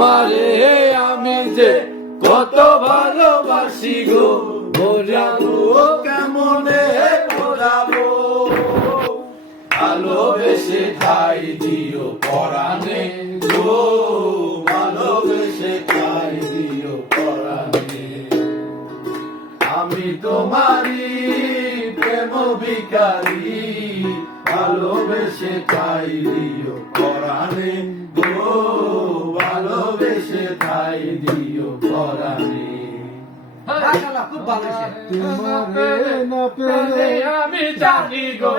তোমারে আমি যে কত ভালোবাসি গো, বোঝাবো কেমনে বোঝাবো। ভালোবেসে ঠাই দিও পরাণে গো, ভালোবেসে ঠাই দিও পরাণে। আমি তোমারি প্রেম ভিখারি, ভালোবেসে ঠাই দিও পরাণে গো, ভালোবেসে ঠাই দিও পরাণে। খুব ভালো হয়েছে। তোমারে না পেলে আমি জানি গো।